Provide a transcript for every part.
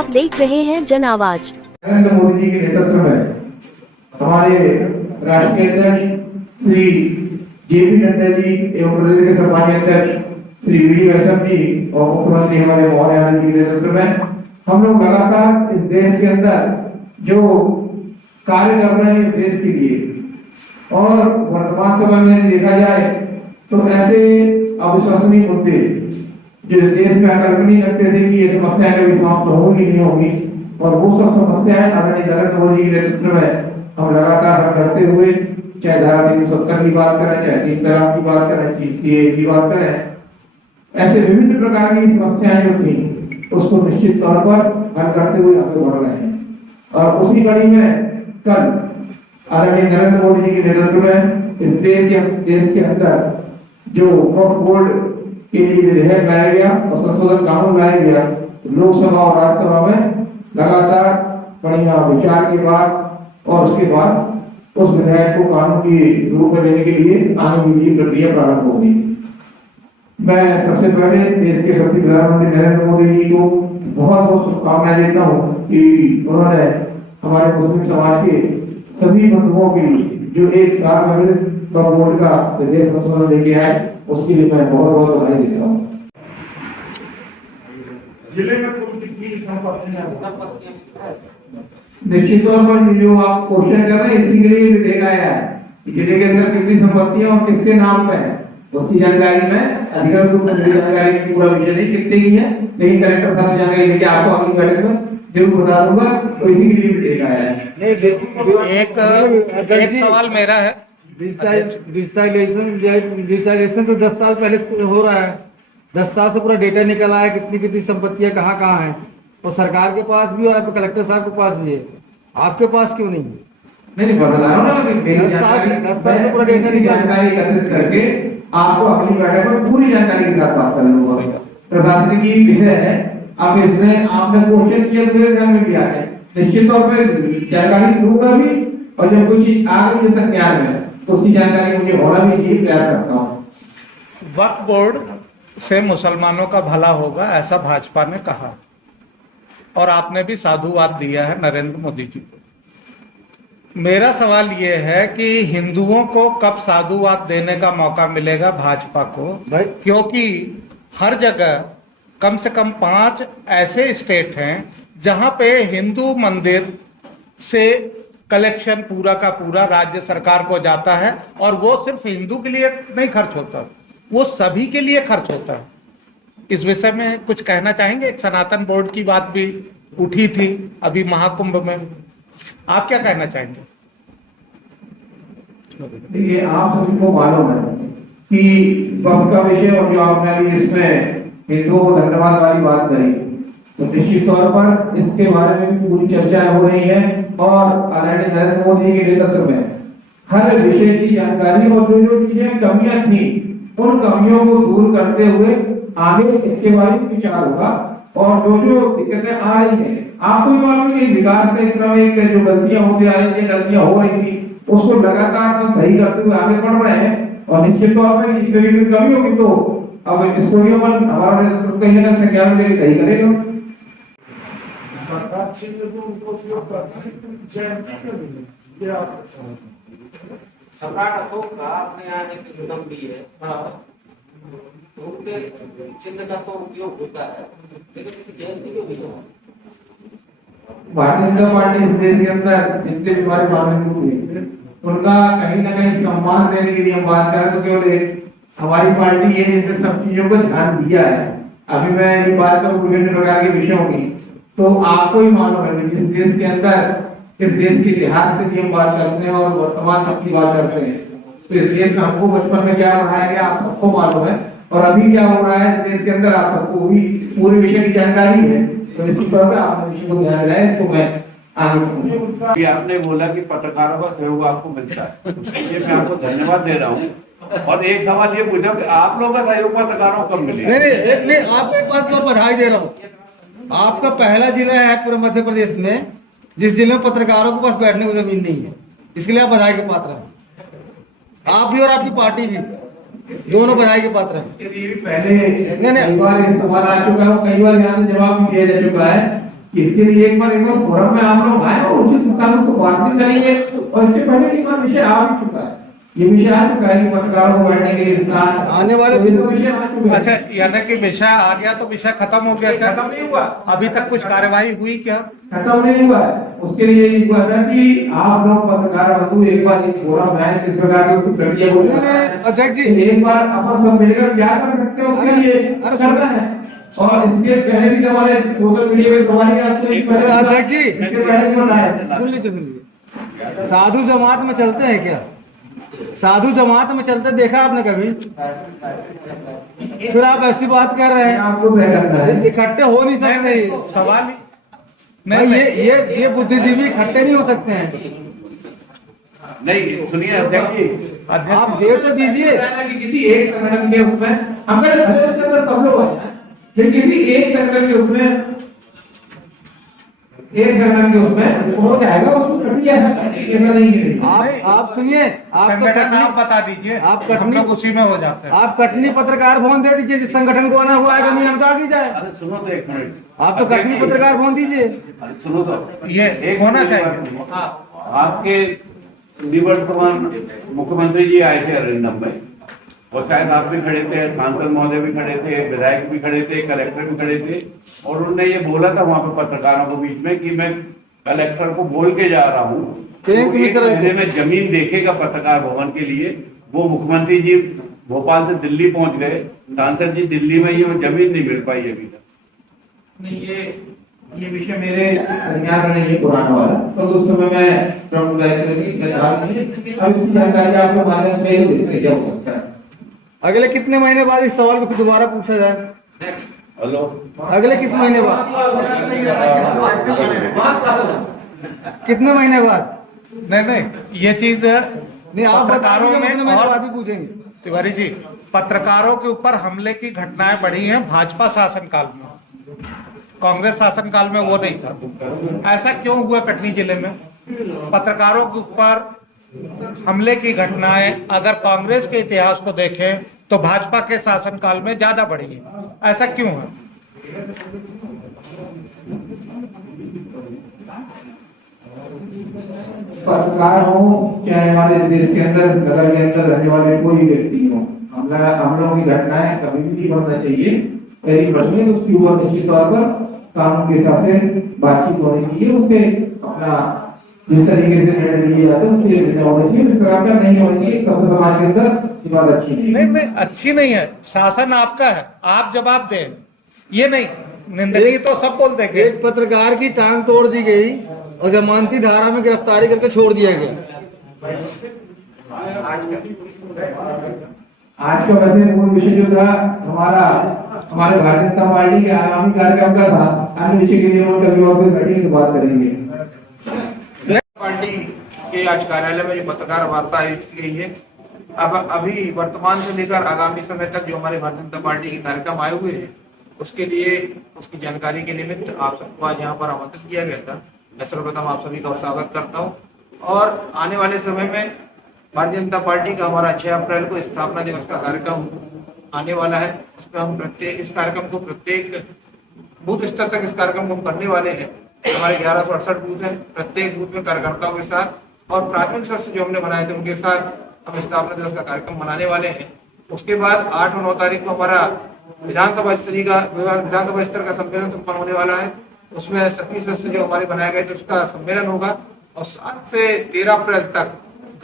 आप देख रहे हैं जन आवाज। नरेंद्र मोदी जी के नेतृत्व में हमारे राष्ट्रीय अध्यक्ष श्री जेपी नड्डा जी एवं प्रदेश के सम्मानीय अध्यक्ष श्री वी वैष्णव जी और मुख्यमंत्री हमारे मोहन यादव जी के नेतृत्व में हम लोग लगातार इस देश के अंदर जो कार्य कर रहे हैं इस देश के लिए, और वर्तमान समय में देखा जाए तो ऐसे अविश्वसनीय मुद्दे जो इस देश में अकल्पनीय लगते थे कि ये समस्याएं कभी समाप्त होगी नहीं होगी, और वो सब समस्याएं आदरणीय नरेंद्र मोदी के नेतृत्व में हम लगातार हल करते हुए, चाहे धारा 370 की बात करें, चाहे 30 तलाक की बात करें, सीएए की बात करें, ऐसे विभिन्न प्रकार की समस्याएं जो थी उसको निश्चित तौर पर हल करते हुए आगे बढ़ रहे हैं। और उसी कड़ी में कल आदरणीय नरेंद्र मोदी जी के नेतृत्व में इस देश के अंदर जो वक्फ बोर्ड के लिए विधेयक लाया गया और संशोधन कानून लाया गया, लोकसभा और राज्यसभा में लगातार बढ़िया विचार के बाद और उसके बाद उस विधेयक को कानून की रूप में लेने के लिए आने की प्रक्रिया प्रारंभ होगी। मैं सबसे पहले देश के सभी प्रधानमंत्री नरेंद्र मोदी जी को बहुत बहुत शुभकामनाएं देता हूँ कि उन्होंने हमारे मुस्लिम समाज के सभी बंधुओं के लिए जो एक साल में बोर्ड का विधेयक संशोधन लेके आए, उसके लिए मैं बहुत बहुत बधाई देता हूँ। जिले में कुल कितनी संपत्तियां? निश्चित तौर पर जो आप क्वेश्चन कर रहे हैं इसी के लिए विधेयक आया है कि जिले के अंदर कितनी संपत्तियां और किसके नाम पे है, उसकी जानकारी में अधिकृत रूप में जानकारी की पूरा विषय नहीं कितने की है, लेकिन कलेक्टर साहब जानकारी लेके आपको अगली बैठक में जरूर बता दूंगा, तो इसी के लिए विधेयक आया है। एक सवाल मेरा है, डिजिटलाइजेशन तो 10 साल पहले से हो रहा है, 10 साल से पूरा डेटा निकल आया कितनी कितनी संपत्तियां कहाँ है, और सरकार के पास भी और कलेक्टर साहब के पास भी है, आपके पास क्यों नहीं? नहीं बता रहा हूँ ना कि 10 साल से पूरा डेटा निकल जानकारी एकत्रित करके आपको अगली बैठक में पूरी जानकारी के साथ बात कर लूंगा। प्रशासनिक विषय है, आप इसमें आपने क्वेश्चन किया तो मेरे ध्यान में भी आ गया, निश्चित तौर पर जानकारी दूंगा भी, और जब कोई चीज आ गई है संज्ञान में तो उसकी जानकारी मुझे होना भी चाहिए, प्रयास करता हूँ। वक्फ बोर्ड से मुसलमानों का भला होगा ऐसा भाजपा ने कहा, और आपने भी साधुवाद दिया है नरेंद्र मोदी जी को। मेरा सवाल ये है कि हिंदुओं को कब साधुवाद देने का मौका मिलेगा भाजपा को, क्योंकि हर जगह कम से कम 5 ऐसे स्टेट हैं जहां पे हिंदू मंदिर से कलेक्शन पूरा का पूरा राज्य सरकार को जाता है, और वो सिर्फ हिंदू के लिए नहीं खर्च होता, वो सभी के लिए खर्च होता है। इस विषय में कुछ कहना चाहेंगे? एक सनातन बोर्ड की बात भी उठी थी अभी महाकुंभ में, आप क्या कहना चाहेंगे? देखिए, आप सभी को मालूम है कि वक्फ का विषय और जो आपने अभी इसमें हिंदुओं को धन्यवाद वाली बात करी, तो निश्चित तौर पर इसके बारे में भी पूरी चर्चा हो रही है, और आदरणीय नरेंद्र मोदी के नेतृत्व में हर विषय की जानकारी और जो चीजें कमियां थी उन कमियों को दूर करते हुए आगे इसके बारे में विचार होगा, और जो दिक्कतें आ रही है आपको भी मालूम है कि विकास के क्रम में जो गलतियां होती आ रही थी, गलतियां हो रही थी, उसको लगातार हम सही करते हुए आगे बढ़ रहे हैं, और निश्चित तौर पर इसमें भी कमी होगी तो अब इसको हमारा कहीं ना कहीं संज्ञान में सही करेगा। सरकार चिन्ह को उपयोग करती है जयंती के लिए, ये आप सम्राट अशोक का अपने यहाँ एक जन्म भी है, उनके चिन्ह का तो उपयोग होता है, लेकिन इसकी जयंती क्यों नहीं होती? भारतीय जनता पार्टी इस देश के अंदर जितने भी हमारे बावजूद हुए उनका कहीं ना कहीं सम्मान देने के लिए हम बात करें तो केवल हमारी पार्टी ये जिसने सब चीजों पर ध्यान दिया है। अभी मैं ये बात करूँ विभिन्न प्रकार के विषयों की, तो आपको ही मालूम है जिस देश के अंदर इस देश के इतिहास से भी हम बात करते हैं और वर्तमान तक की बात करते हैं, तो इस देश में हमको बचपन में क्या पढ़ाया गया आप सबको मालूम है, और अभी क्या हो रहा है इस देश के अंदर आप सबको भी पूरे विषय की जानकारी है, तो निश्चित तौर पर आपने विषय को ध्यान दिलाया, इसको मैं आगे आपने बोला कि पत्रकारों का सहयोग आपको मिलता है, ये मैं आपको धन्यवाद दे रहा हूँ। और एक सवाल ये पूछा कि आप लोगों का सहयोग पत्रकारों को कब मिलेगा? नहीं, आपको एक बात को बधाई दे रहा हूँ, आपका पहला जिला है पूरे मध्य प्रदेश में जिस जिले में पत्रकारों के पास बैठने को जमीन नहीं है, इसके लिए आप बधाई के पात्र हैं, आप भी और आपकी पार्टी भी, दोनों बधाई के पात्र हैं। पहले कई बार सवाल आ चुका है, कई बार यहाँ से जवाब भी दिया जा चुका है इसके लिए एक बार फोरम में आप लोग आए और उचित मुताबिक को बातचीत करेंगे। और इसके पहले एक बार विषय आ भी चुका है, ये विषय आ चुका है कि पत्रकारों को बैठने के लिए स्थान आने वाले विषय आ चुका है। अच्छा, यानी कि विषय आ गया तो विषय खत्म हो गया क्या? खत्म नहीं हुआ, अभी तक कुछ कार्यवाही हुई क्या? खत्म नहीं हुआ है। उसके लिए ये हुआ था कि आप लोग पत्रकार बंधु एक बार एक फोरम है, किस प्रकार की उसकी प्रक्रिया हो नहीं, अध्यक्ष जी, एक बार अपन सब मिलकर क्या कर सकते हो उसके लिए करना है। और इसके पहले भी हमारे सोशल मीडिया पे तुम्हारी अध्यक्ष जी, इसके पहले भी बताया। सुन लीजिए, साधु जमात में चलते हैं क्या? साधु जमात में चलते देखा आपने कभी? फिर आप ऐसी बात कर रहे हैं, आपको तय करना है। इकट्ठे हो नहीं सकते। सवाल ही नहीं, ये बुद्धिजीवी इकट्ठे नहीं हो सकते हैं। नहीं, सुनिए अध्यक्ष जी, आप दे तो दीजिए। कि किसी एक संगठन के उसमें हम उसके अंदर सब लोग हैं, फिर किसी एक संगठन के उसमें एक संगठन के उसमें हो जाएगा, उसको प्रक्रिया नहीं है। आप सुनिए, आप तो संगठन आप बता दीजिए, आप हम कटनी लोग उसी में हो जाते हैं। आप कटनी पत्रकार भवन दे दीजिए, जिस संगठन को आना हुआ है नियम तो आगे जाए। अरे सुनो तो एक मिनट, आप तो कटनी पत्रकार भवन दीजिए। अरे सुनो तो, ये एक होना मिनट चाहिए। बात। आपके निवर्तमान मुख्यमंत्री जी आए थे अरिंदम में, और शायद आप भी खड़े थे, सांसद महोदय भी खड़े थे, विधायक भी खड़े थे, कलेक्टर भी खड़े थे, और उन्होंने ये बोला था वहां पे पत्रकारों के बीच में कि मैं कलेक्टर को बोल के जा रहा हूँ, एक महीने में जमीन देखेगा पत्रकार भवन के लिए। वो मुख्यमंत्री जी भोपाल से दिल्ली पहुंच गए, सांसद जी दिल्ली में, ये जमीन नहीं मिल पाई अभी तक। नहीं, ये विषय मेरे संज्ञान में नहीं पुराना वाला, तो उस समय मैं प्रमुख दायित्व की गतिविधि नहीं, अब इसकी जानकारी आपके माध्यम से देते क्या हो सकता है। अगले कितने महीने बाद इस सवाल को दोबारा पूछा जाए? हेलो, अगले किस महीने बाद? कितने महीने बाद? नहीं, ये चीज नहीं, आप पत्रकारों में महीने और बाद ही पूछेंगे। तिवारी जी, पत्रकारों के ऊपर हमले की घटनाएं बढ़ी हैं भाजपा शासनकाल में, कांग्रेस शासनकाल में वो नहीं था। ऐसा क्यों हुआ कटनी जिले में? पत्रकारों के ऊपर हमले की घटनाएं अगर कांग्रेस के इतिहास को देखें तो भाजपा के शासनकाल में ज्यादा बढ़ी है, ऐसा क्यों है? पत्रकार हो चाहे हमारे देश के अंदर नगर के अंदर रहने वाले कोई व्यक्ति हो, हमलों की घटनाएं कभी भी नहीं बढ़ना चाहिए। यदि बढ़नी है उसके ऊपर निश्चित तौर पर कानून के हिसाब से बातचीत होनी चाहिए, उसके अपना जिस तरीके से निर्णय लिए जाते हैं उसके लिए होनी चाहिए, इस प्रकार का नहीं होनी चाहिए। सब समाज के अंदर ये बात अच्छी नहीं, अच्छी नहीं है। शासन आपका है, आप जवाब दें, ये नहीं निंदनीय तो सब बोल देंगे। एक पत्रकार की टांग तोड़ दी गई और जमानती धारा में गिरफ्तारी करके छोड़ दिया गया। आज का वैसे मूल विषय जो था हमारे भारतीय जनता पार्टी के आगामी कार्यक्रम का था, अन्य विषय के लिए हम कभी और बैठेंगे तो बात करेंगे। पार्टी के आज कार्यालय में जो पत्रकार वार्ता आयोजित की गई है, अब अभी वर्तमान से लेकर आगामी समय तक जो हमारे भारतीय जनता पार्टी के कार्यक्रम आए हुए हैं, उसके लिए उसकी जानकारी के निमित्त आप सबको आज यहाँ पर आमंत्रित किया गया था। मैं सर्वप्रथम आप सभी का स्वागत करता हूँ। और आने वाले समय में भारतीय जनता पार्टी का हमारा 6 अप्रैल को स्थापना दिवस का कार्यक्रम आने वाला है। उसमें हम इस कार्यक्रम को प्रत्येक बूथ स्तर तक इस कार्यक्रम को हम करने वाले हैं। हमारे 1168 बूथ हैं, प्रत्येक बूथ में कार्यकर्ताओं के साथ और प्राथमिक स्तर से जो हमने बनाए थे उनके साथ हम स्थापना दिवस का कार्यक्रम मनाने वाले हैं। उसके बाद 8 और 9 तारीख को हमारा विधानसभा स्तर का सम्मेलन संपन्न होने वाला है। उसमें सभी सदस्य जो हमारे बनाए गए थे उसका सम्मेलन होगा। और 7 से 13 अप्रैल तक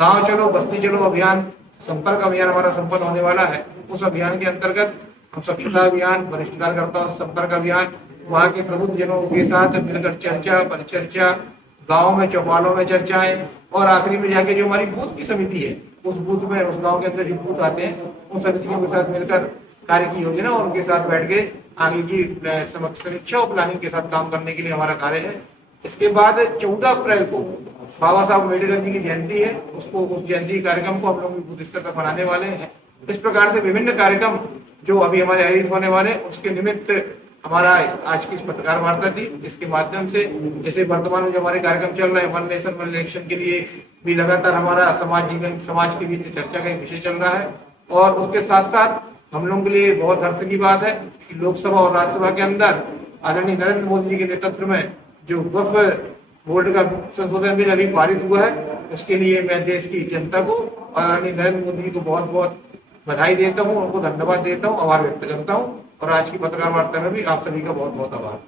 गांव चलो बस्ती चलो अभियान, संपर्क अभियान हमारा संपन्न होने वाला है। उस अभियान के अंतर्गत हम स्वच्छता अभियान, वरिष्ठ कार्यकर्ताओं संपर्क अभियान, वहाँ के प्रबुद्ध जनों के साथ मिलकर चर्चा, परिचर्चा, गांव में चौपालों में चर्चाएं, और आखिरी में जाके जो हमारी बूथ की समिति है उस बूथ में, उस गांव के अंदर जो बूथ आते हैं उन समितियों के साथ मिलकर कार्य की योजना और उनके साथ बैठ के आगे की समीक्षा और प्लानिंग के साथ काम करने के लिए हमारा कार्य है। इसके बाद 14 अप्रैल को बाबा साहब अम्बेडकर जी की जयंती है, उस जयंती कार्यक्रम को हम लोग बूथ स्तर पर मनाने वाले हैं। इस प्रकार से विभिन्न कार्यक्रम जो अभी हमारे आयोजित होने वाले, उसके निमित्त हमारा आज की पत्रकार वार्ता थी। इसके माध्यम से जैसे वर्तमान में जो हमारे कार्यक्रम चल रहे हैं, वन नेशन वन इलेक्शन के लिए भी लगातार हमारा समाज के बीच चर्चा का विषय चल रहा है। और उसके साथ साथ हम लोगों के लिए बहुत हर्ष की बात है कि लोकसभा और राज्यसभा के अंदर आदरणीय नरेंद्र मोदी जी के नेतृत्व में जो वक्फ बोर्ड का संशोधन बिल अभी पारित हुआ है, उसके लिए मैं देश की जनता को और आदरणीय नरेंद्र मोदी जी को बहुत बहुत बधाई देता हूँ, उनको धन्यवाद देता हूँ, आभार व्यक्त करता हूँ और आज की पत्रकार वार्ता में भी आप सभी का बहुत बहुत आभार।